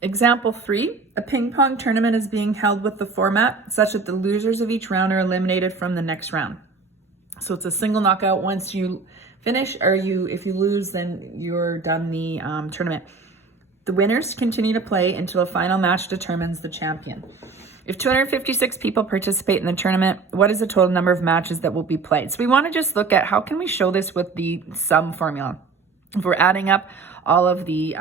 Example 3, a ping pong tournament is being held with the format such that the losers of each round are eliminated from the next round. So it's a single knockout. Once you finish, or if you lose, then you're done the tournament. The winners continue to play until a final match determines the champion. If 256 people participate in the tournament, what is the total number of matches that will be played? So we want to just look at how can we show this with the sum formula. If we're adding up all of the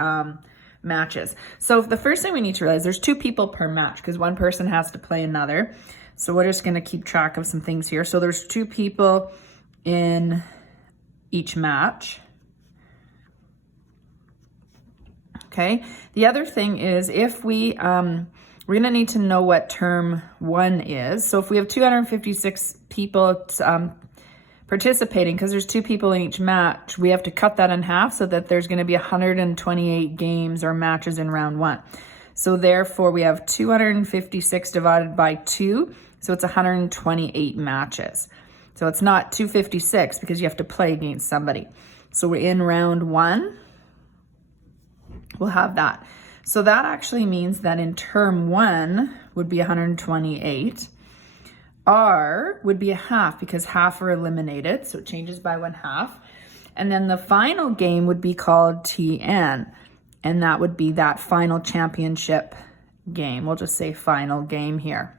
matches. So the first thing we need to realize, there's 2 people per match because one person has to play another. So we're just going to keep track of some things here. So there's 2 people in each match. Okay. The other thing is if we're going to need to know what term 1 is. So if we have 256 people participating, because there's 2 people in each match, we have to cut that in half so that there's going to be 128 games or matches in round 1. So therefore we have 256 divided by 2, so it's 128 matches. So it's not 256 because you have to play against somebody. So we're in round 1, we'll have that. So that actually means that in term 1 would be 128. R would be a half because half are eliminated, so it changes by 1/2. And then the final game would be called TN, and that would be that final championship game. We'll just say final game here.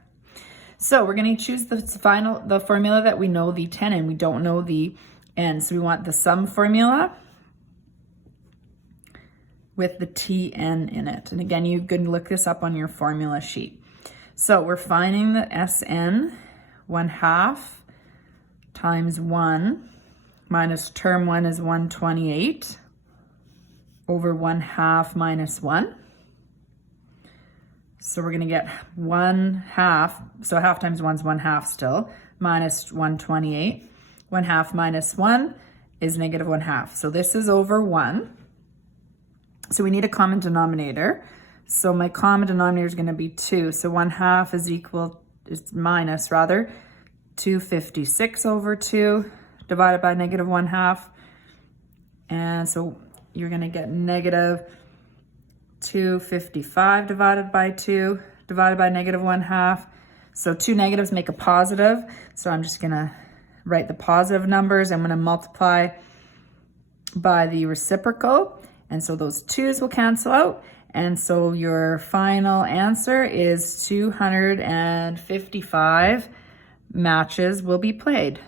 So we're going to choose the formula that we know the 10 in. We don't know the N, so we want the sum formula with the TN in it. And again, you can look this up on your formula sheet. So we're finding the SN. 1/2 times 1 minus term 1 is 128 over 1/2 minus 1. So we're going to get 1/2, so 1/2 times 1 is 1/2 still, minus 128. 1/2 minus 1 is negative 1/2. So this is over 1. So we need a common denominator. So my common denominator is going to be 2. So 1/2 is minus 256 over 2 divided by negative 1/2. And so you're going to get negative 255 divided by 2 divided by negative 1/2. So 2 negatives make a positive. So I'm just going to write the positive numbers. I'm going to multiply by the reciprocal. And so those 2's will cancel out. And so your final answer is 255 matches will be played.